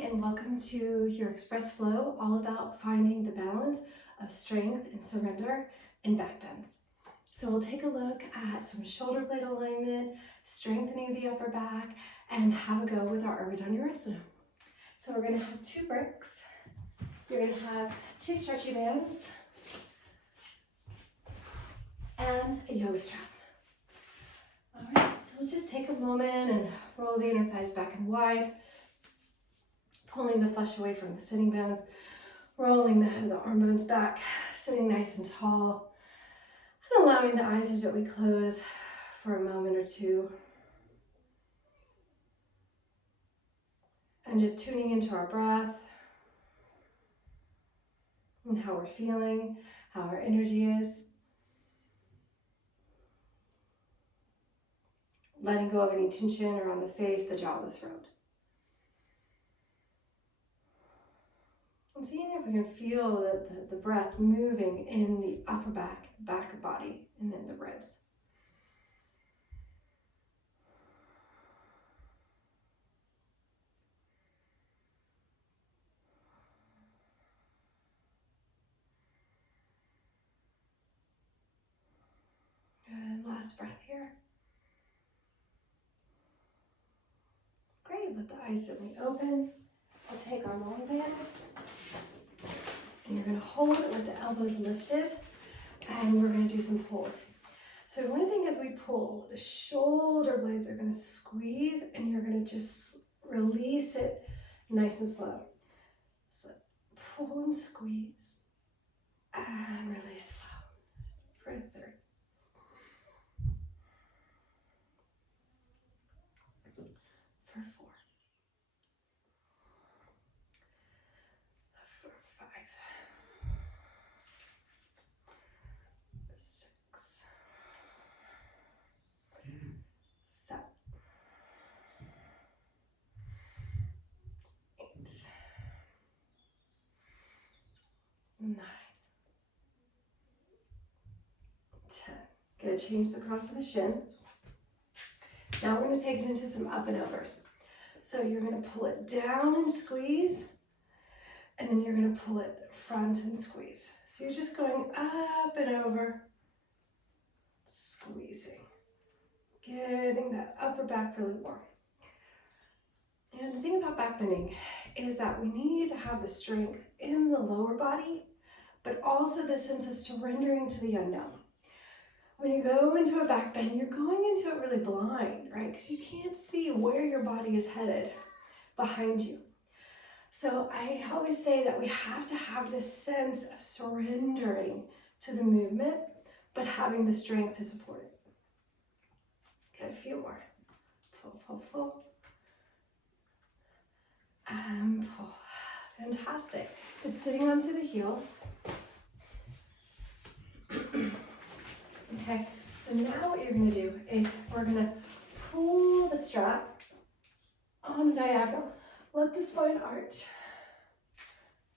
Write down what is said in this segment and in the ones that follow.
and welcome to your Express Flow, all about finding the balance of strength and surrender in back bends. So we'll take a look at some shoulder blade alignment, strengthening the upper back, and have a go with our Urdhva. So we're going to have 2 bricks. You're going to have 2 stretchy bands and a yoga strap. All right, so we'll just take a moment and roll the inner thighs back and wide, pulling the flesh away from the sitting bones, rolling the head of the arm bones back, sitting nice and tall, and allowing the eyes to gently close for a moment or two. And just tuning into our breath and how we're feeling, how our energy is. Letting go of any tension around the face, the jaw, the throat. And seeing if we can feel the breath moving in the upper back body, and then the ribs. Good, last breath here. Great, let the eyes gently open. We'll take our long band, and you're gonna hold it with the elbows lifted, and we're gonna do some pulls. So one thing as we pull, the shoulder blades are gonna squeeze, and you're gonna just release it nice and slow. So pull and squeeze, and release slow. For a 3. For 4. For 5. 6. 7. 8. 9. 10. Good, change the cross of the shins. Now we're going to take it into some up and overs. So you're going to pull it down and squeeze, and then you're going to pull it front and squeeze. So you're just going up and over, squeezing, getting that upper back really warm. And the thing about back bending is that we need to have the strength in the lower body, but also the sense of surrendering to the unknown. When you go into a back bend, you're going into it really blind, right? Because you can't see where your body is headed behind you. So I always say that we have to have this sense of surrendering to the movement, but having the strength to support it. Get a few more. Pull, pull, pull. And pull. Fantastic. It's sitting onto the heels. Okay, so now what you're going to do is we're going to pull the strap on a diagonal, let the spine arch,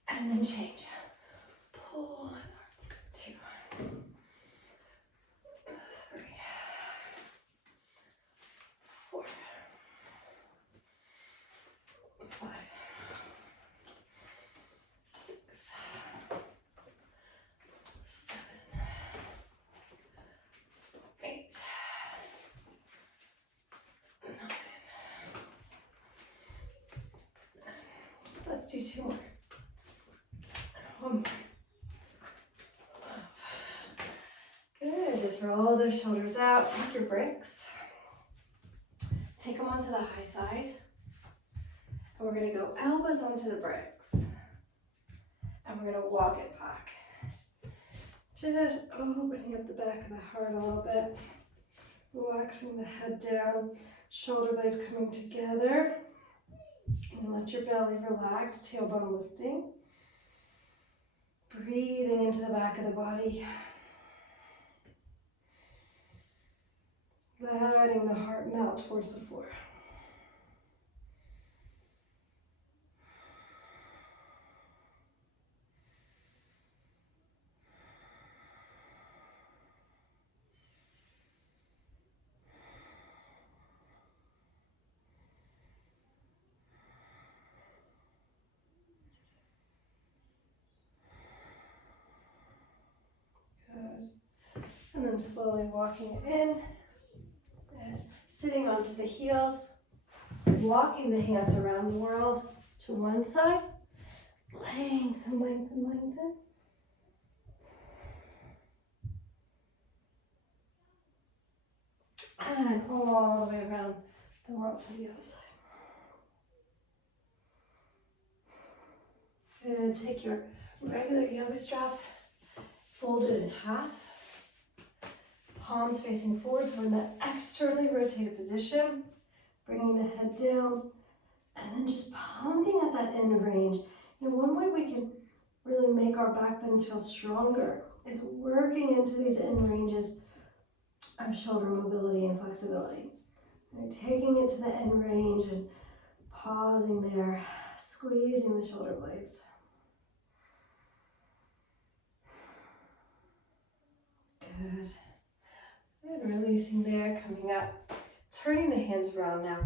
and then change. Pull, 2, 3, 4, 5, 6, 7, 8, 9. Let's do 2 more. 1 more. Good, just roll those shoulders out. Take your bricks. Take them onto the high side. And we're gonna go elbows onto the bricks. And we're gonna walk it back. Just opening up the back of the heart a little bit. Relaxing the head down. Shoulder blades coming together. And let your belly relax, tailbone lifting. Breathing into the back of the body. Letting the heart melt towards the floor. And slowly walking it in. And sitting onto the heels. Walking the hands around the world to one side. Lengthen, lengthen, lengthen. And all the way around the world to the other side. Good. Take your regular yoga strap, fold it in half. Palms facing forward, so we're in that externally rotated position. Bringing the head down, and then just pumping at that end range. You know, one way we can really make our back bends feel stronger is working into these end ranges of shoulder mobility and flexibility. And taking it to the end range and pausing there, squeezing the shoulder blades. Good. And releasing there, coming up, turning the hands around now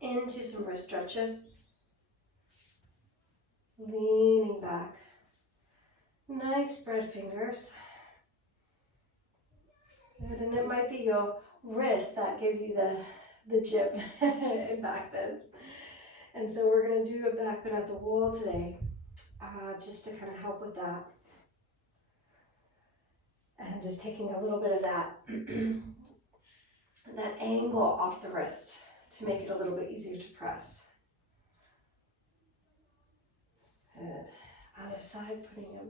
into some wrist stretches. Leaning back. Nice spread fingers. Good. And it might be your wrist that give you the chip in back bends. And so we're going to do a back bend at the wall today, just to kind of help with that. And just taking a little bit of that, that angle off the wrist to make it a little bit easier to press. Good. Other side, putting them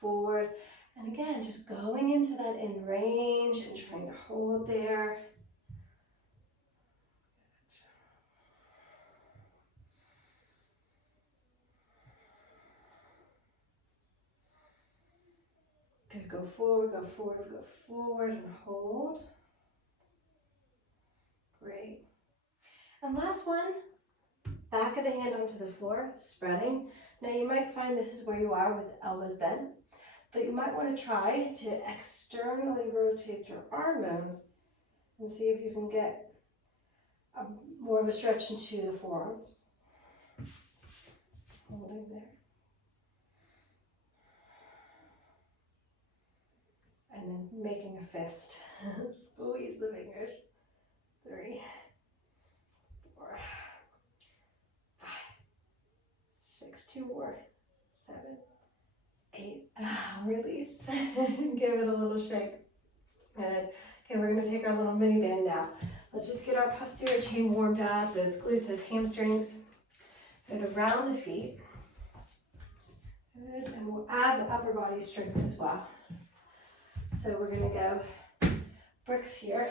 forward. And again, just going into that in range and trying to hold there. Good. Go forward, go forward, go forward, and hold. Great. And last one, back of the hand onto the floor, spreading. Now you might find this is where you are with elbows bent, but you might want to try to externally rotate your arm bones and see if you can get more of a stretch into the forearms. Holding there. And then making a fist. Squeeze the fingers. 3, 4, 5, 6, 2 more, 7, 8. Release. Give it a little shake. Good. Okay, we're going to take our little mini band now. Let's just get our posterior chain warmed up, those glutes, those hamstrings. Good, around the feet. Good, and we'll add the upper body strength as well. So we're going to go bricks here.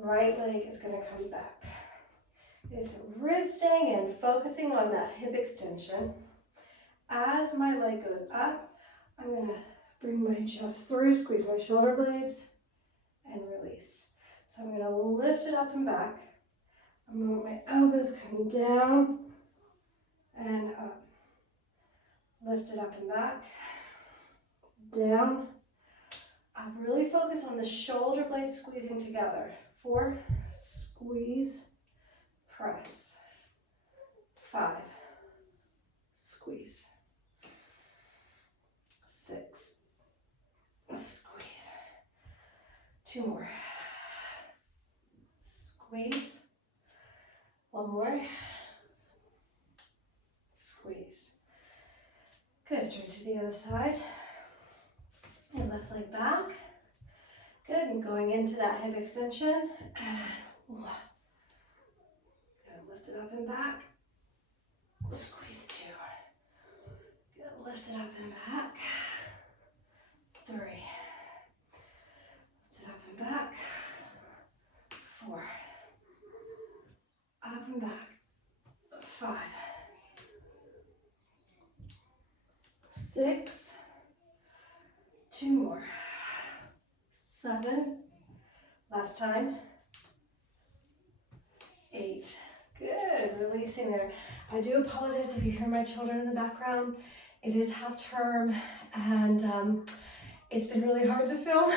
Right leg is going to come back. It's rib staying in, focusing on that hip extension. As my leg goes up, I'm going to bring my chest through, squeeze my shoulder blades, and release. So I'm going to lift it up and back. I'm going to want my elbows come down and up. Lift it up and back, down, up. Really focus on the shoulder blades squeezing together. 4, squeeze, press. 5, squeeze. 6, squeeze. 2 more. Squeeze. 1 more. Squeeze. Good, straight to the other side. And left leg back. Good, and going into that hip extension. Good, lift it up and back. Squeeze 2. Good, lift it up and back. 3. Lift it up and back. 4. Up and back. 5. 6. 2 more. 7. Last time. 8. Good. Releasing there. I do apologize if you hear my children in the background. It is half term and it's been really hard to film.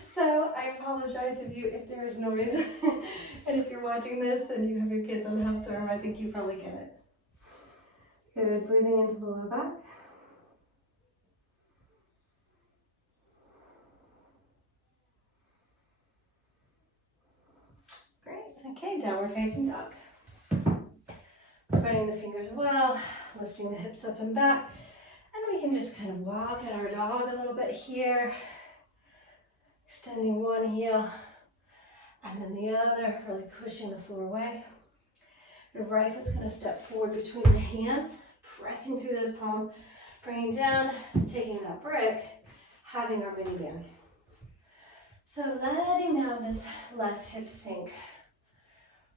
So I apologize if there is noise. And if you're watching this and you have your kids on half term, I think you probably get it. Good. Breathing into the low back. Okay, downward facing dog. Spreading the fingers well, lifting the hips up and back. And we can just kind of walk at our dog a little bit here. Extending one heel and then the other, really pushing the floor away. Your right foot's going to step forward between the hands, pressing through those palms, bringing down, taking that brick, having our mini band. So letting now this left hip sink.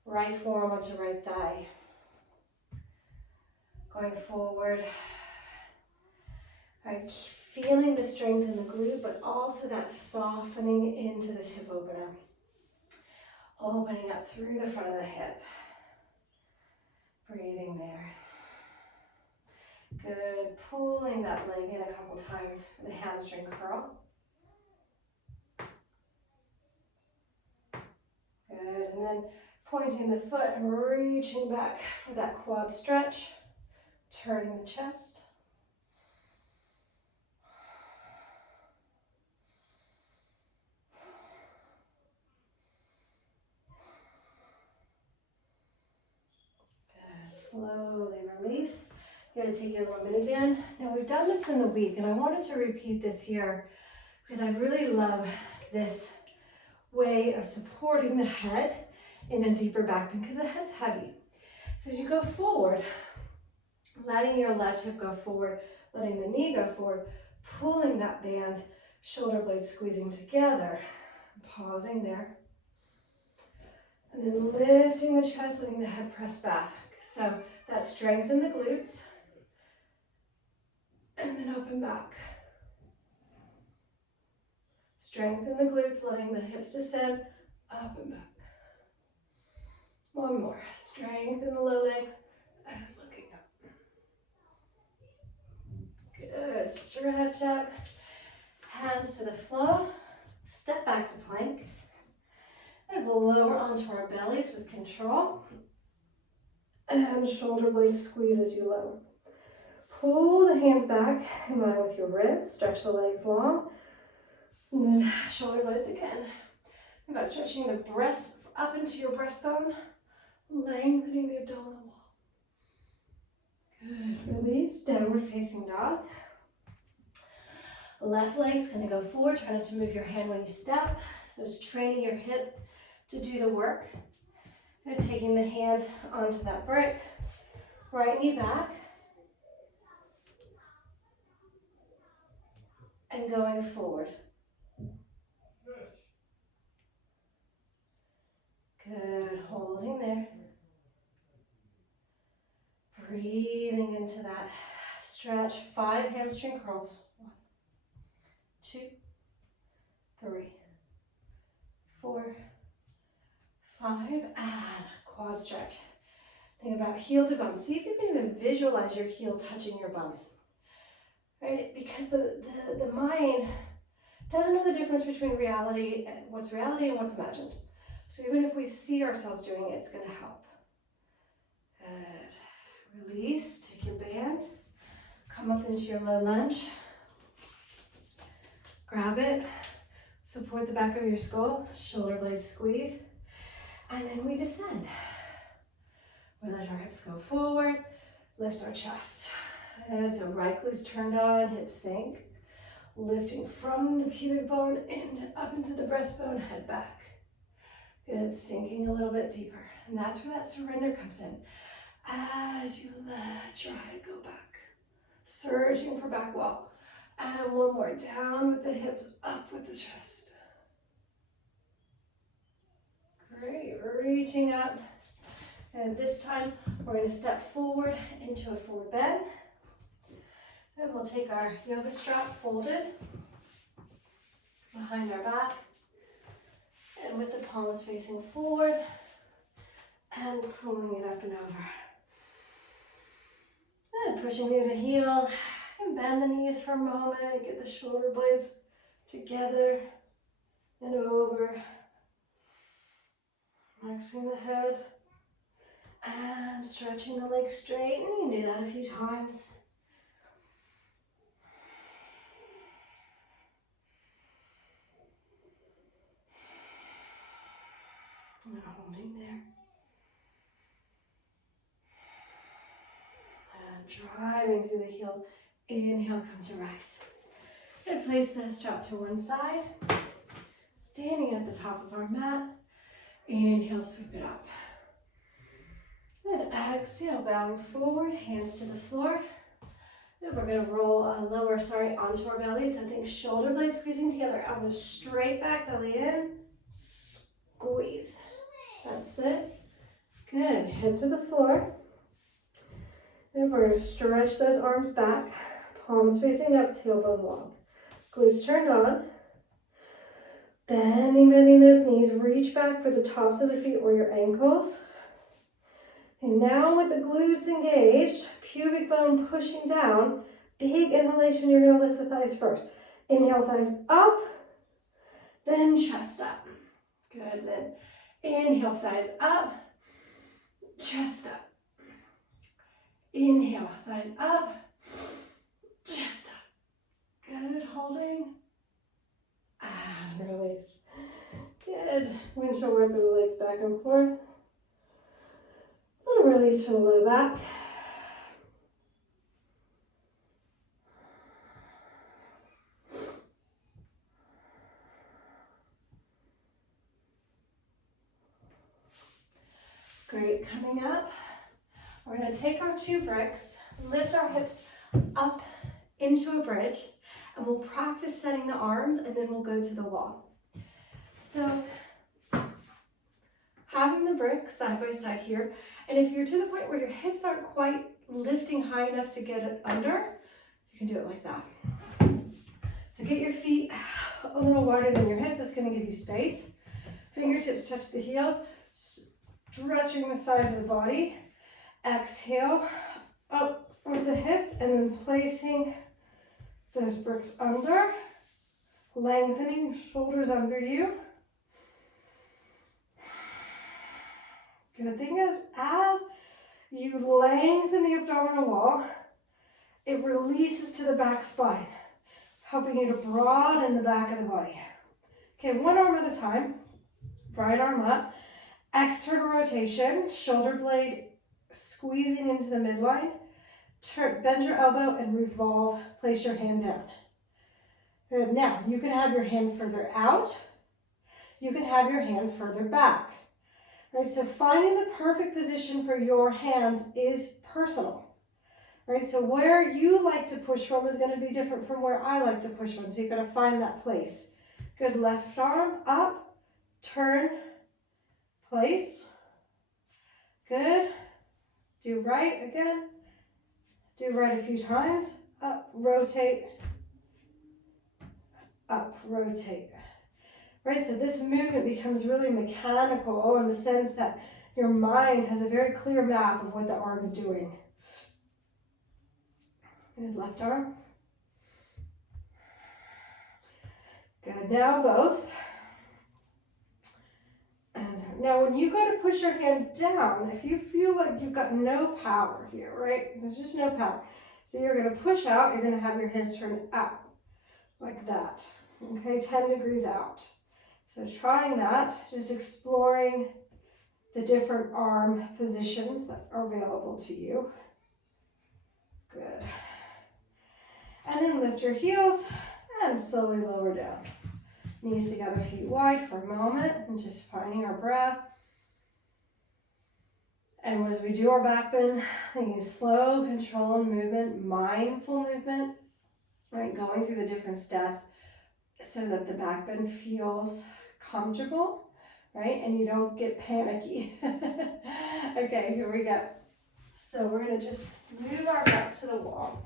Right forearm onto right thigh. Going forward. All right, feeling the strength in the glute, but also that softening into this hip opener. Opening up through the front of the hip. Breathing there. Good. Pulling that leg in a couple times for the hamstring curl. Good. And then pointing the foot and reaching back for that quad stretch. Turning the chest. Good. Slowly release. You're going to take your little mini band. Now we've done this in a week, and I wanted to repeat this here because I really love this way of supporting the head in a deeper back bend because the head's heavy. So as you go forward, letting your left hip go forward, letting the knee go forward, pulling that band, shoulder blades squeezing together, pausing there, and then lifting the chest, letting the head press back. So that strength in the glutes, and then up and back. Strength in the glutes, letting the hips descend, up and back. One more. Strength in the low legs, and looking up. Good. Stretch up. Hands to the floor. Step back to plank. And we'll lower onto our bellies with control. And shoulder blades squeeze as you lower. Pull the hands back in line with your ribs. Stretch the legs long. And then shoulder blades again. Think about stretching the breast up into your breastbone. Lengthening the abdominal wall. Good. Release. Downward facing dog. Left leg's going to go forward. Try not to move your hand when you step. So it's training your hip to do the work. And taking the hand onto that brick. Right knee back. And going forward. Good. Holding there. Breathing into that stretch. 5 hamstring curls. 1, 2, 3, 4, 5, and quad stretch. Think about heel to bum. See if you can even visualize your heel touching your bum. Right? Because the mind doesn't know the difference between reality and what's imagined. So even if we see ourselves doing it, it's going to help. Good. Release. Take your band. Come up into your low lunge. Grab it. Support the back of your skull. Shoulder blades squeeze. And then we descend. We let our hips go forward. Lift our chest. As the right glute's turned on, hips sink. Lifting from the pubic bone and up into the breastbone, head back. Good, sinking a little bit deeper. And that's where that surrender comes in. As you let your head go back. Surging for back wall. And one more, down with the hips, up with the chest. Great, reaching up. And this time, we're going to step forward into a forward bend. And we'll take our yoga strap folded behind our back. And with the palms facing forward. And pulling it up and over. Good, pushing through the heel. And bend the knees for a moment. Get the shoulder blades together and over. Relaxing the head. And stretching the legs straight. And you can do that a few times. And holding there. driving through the heels. Inhale, come to rise. And place the strap to one side. Standing at the top of our mat. Inhale, sweep it up. Then exhale, bowing forward, hands to the floor. Then we're going to roll onto our belly. So think shoulder blades squeezing together, elbows straight back, belly in, squeeze. That's it. Good, head to the floor. Then we're going to stretch those arms back, palms facing up, tailbone long. Glutes turned on. Bending those knees, reach back for the tops of the feet or your ankles. And now with the glutes engaged, pubic bone pushing down, big inhalation, you're going to lift the thighs first. Inhale, thighs up, then chest up. Good, then inhale, thighs up, chest up. Inhale, thighs up, chest up. Good, holding. And release. Good. Windshield wiper the legs back and forth. Little release from the low back. Great. Coming up, we're going to take our 2 bricks, lift our hips up into a bridge, and we'll practice setting the arms, and then we'll go to the wall. So having the bricks side by side here, and if you're to the point where your hips aren't quite lifting high enough to get it under, you can do it like that. So get your feet a little wider than your hips. That's going to give you space. Fingertips touch the heels, stretching the sides of the body. Exhale, up with the hips, and then placing those bricks under, lengthening shoulders under you. Good thing is, as you lengthen the abdominal wall, it releases to the back spine, helping you to broaden the back of the body. Okay, one arm at a time. Right arm up. External rotation, shoulder blade squeezing into the midline. Bend your elbow and revolve. Place your hand down. Good. Now, you can have your hand further out. You can have your hand further back. Right, so finding the perfect position for your hands is personal. Right, so where you like to push from is going to be different from where I like to push from. So you've got to find that place. Good. Left arm up, turn, place. Good. Do right again. Do right a few times. Up, rotate. Up, rotate. Right, so this movement becomes really mechanical in the sense that your mind has a very clear map of what the arm is doing. Good, left arm. Good, now both. And now when you go to push your hands down, if you feel like you've got no power here, right? There's just no power. So you're going to push out, you're going to have your hands turn out like that. Okay, 10 degrees out. So trying that, just exploring the different arm positions that are available to you. Good. And then lift your heels and slowly lower down. Knees together, feet wide for a moment, and just finding our breath. And as we do our back bend, thinking slow, controlled movement, mindful movement, right? Going through the different steps so that the back bend feels comfortable, right? And you don't get panicky. Okay, here we go. So we're going to just move our butt to the wall.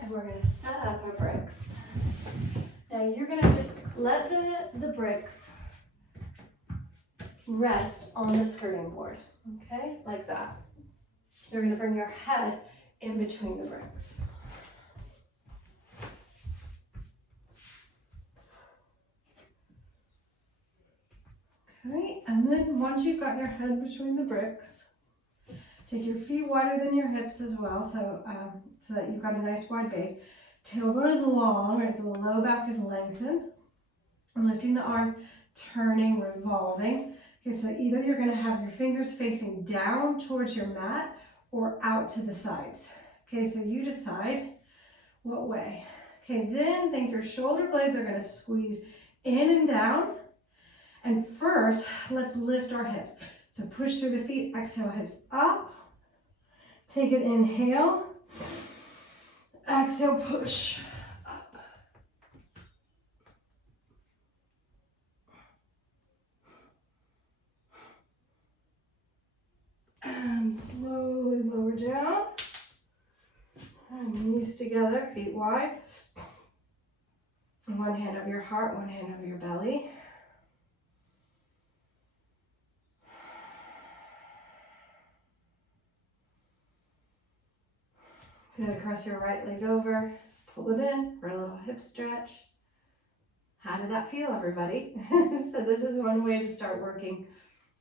And we're going to set up our bricks. Now you're going to just let the bricks rest on the skirting board, okay? Like that. You're going to bring your head in between the bricks. Okay, and then once you've got your head between the bricks, take your feet wider than your hips as well, so that you've got a nice wide base. Tailbone is long, right? So the low back is lengthened. I'm lifting the arms, turning, revolving. Okay, so either you're gonna have your fingers facing down towards your mat or out to the sides. Okay, so you decide what way. Okay, then think your shoulder blades are gonna squeeze in and down. And first, let's lift our hips. So push through the feet, exhale, hips up. Take an inhale. Exhale, push up. And slowly lower down. And knees together, feet wide. One hand over your heart, one hand over your belly. Good, cross your right leg over, pull it in for a little hip stretch. How did that feel, everybody? So this is one way to start working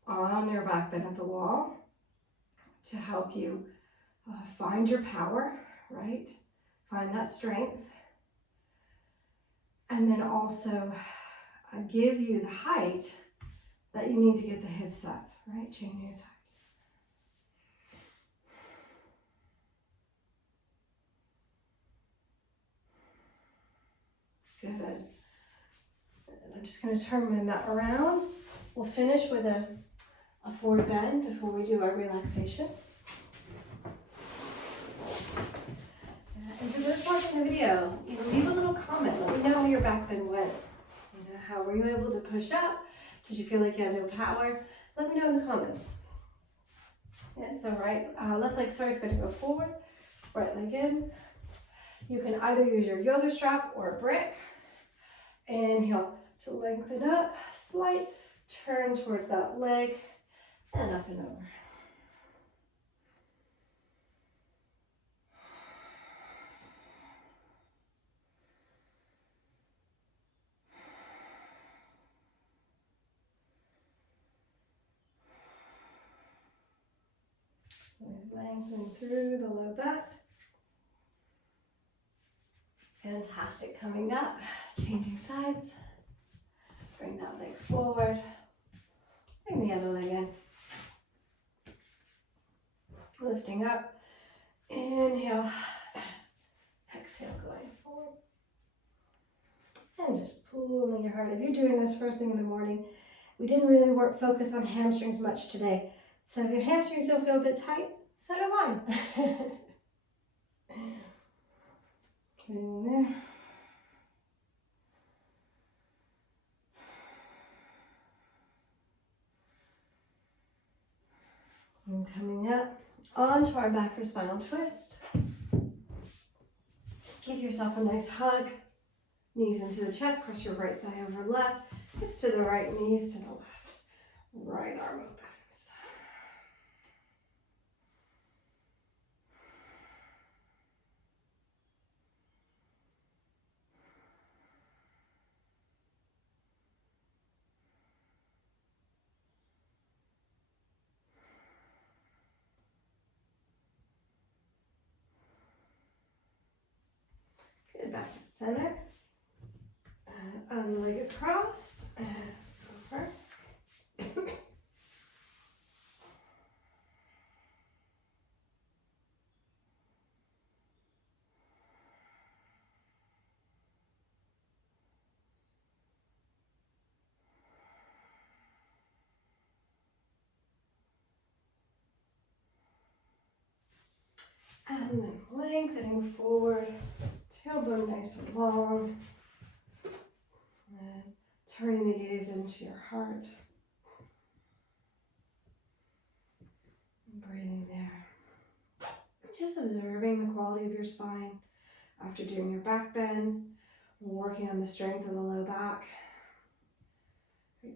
on your back bend at the wall to help you find your power, right? Find that strength. And then also give you the height that you need to get the hips up, right? Changing sides. Good. And I'm just going to turn my mat around. We'll finish with a forward bend before we do our relaxation. And if you're watching the video, leave a little comment. Let me know how your back bend went. How were you able to push up? Did you feel like you had no power? Let me know in the comments. Yeah, so left leg, is going to go forward, right leg in. You can either use your yoga strap or a brick. Inhale to lengthen up, slight turn towards that leg, and up and over. Lengthen through the low back. Fantastic. Coming up, changing sides. Bring that leg forward. Bring the other leg in. Lifting up. Inhale. Exhale, going forward. And just pulling your heart. If you're doing this first thing in the morning, we didn't really focus on hamstrings much today. So if your hamstrings still feel a bit tight, so do mine. Get in there. And coming up onto our back for spinal twist. Give yourself a nice hug. Knees into the chest, cross your right thigh over left. Hips to the right, knees to the left. Right arm opens. Good, back to center. Leg across and over. And then lengthening forward, tailbone nice and long. And turning the gaze into your heart. And breathing there. Just observing the quality of your spine after doing your back bend, working on the strength of the low back.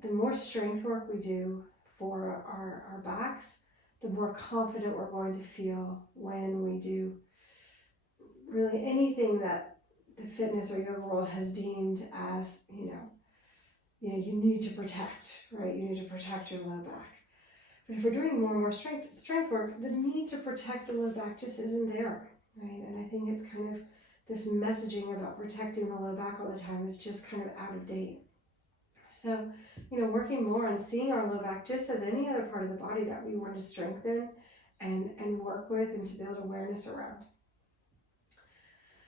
The more strength work we do for our backs, the more confident we're going to feel when we do really anything that the fitness or yoga world has deemed as, you need to protect, right? You need to protect your low back. But if we're doing more and more strength work, the need to protect the low back just isn't there, right? And I think it's kind of this messaging about protecting the low back all the time is just kind of out of date. So, working more on seeing our low back just as any other part of the body that we want to strengthen and work with and to build awareness around.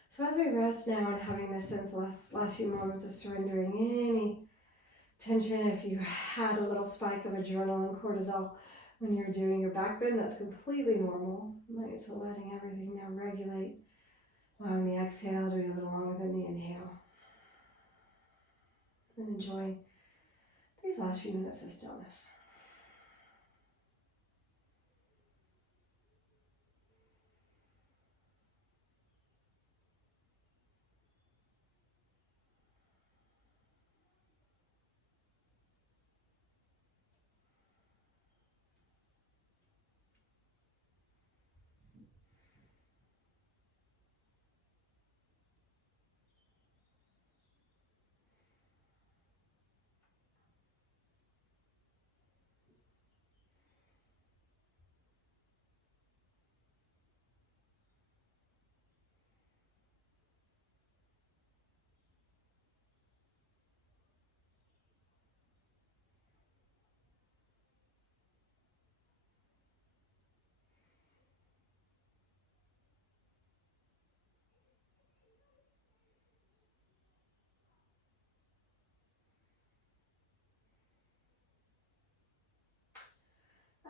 So as we rest now and having this sense last few moments of surrendering any tension, if you had a little spike of adrenaline, cortisol when you're doing your back bend, that's completely normal. Right? So letting everything now regulate, allowing the exhale to be a little longer than the inhale. And enjoying these last few minutes of stillness.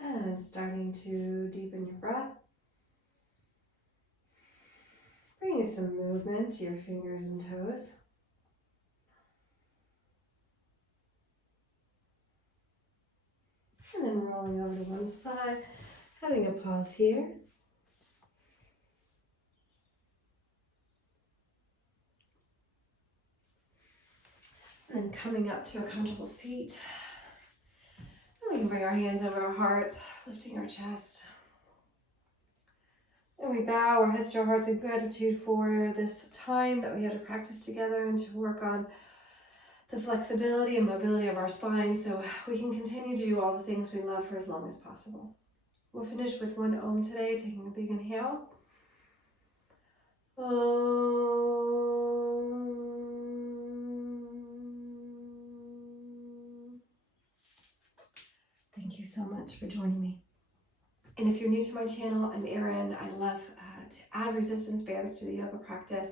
And starting to deepen your breath. Bringing some movement to your fingers and toes. And then rolling over to one side, having a pause here. And then coming up to a comfortable seat. And we can bring our hands over our hearts, lifting our chest. And we bow our heads to our hearts in gratitude for this time that we had to practice together and to work on the flexibility and mobility of our spine so we can continue to do all the things we love for as long as possible. We'll finish with one Om today, taking a big inhale. Om. Thank you so much for joining me. And if you're new to my channel, I'm Erin. I love to add resistance bands to the yoga practice.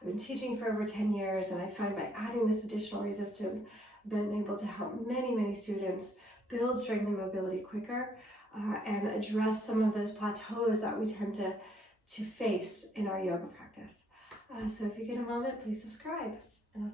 I've been teaching for over 10 years, and I find by adding this additional resistance, I've been able to help many students build strength and mobility quicker and address some of those plateaus that we tend to face in our yoga practice. So if you get a moment, please subscribe.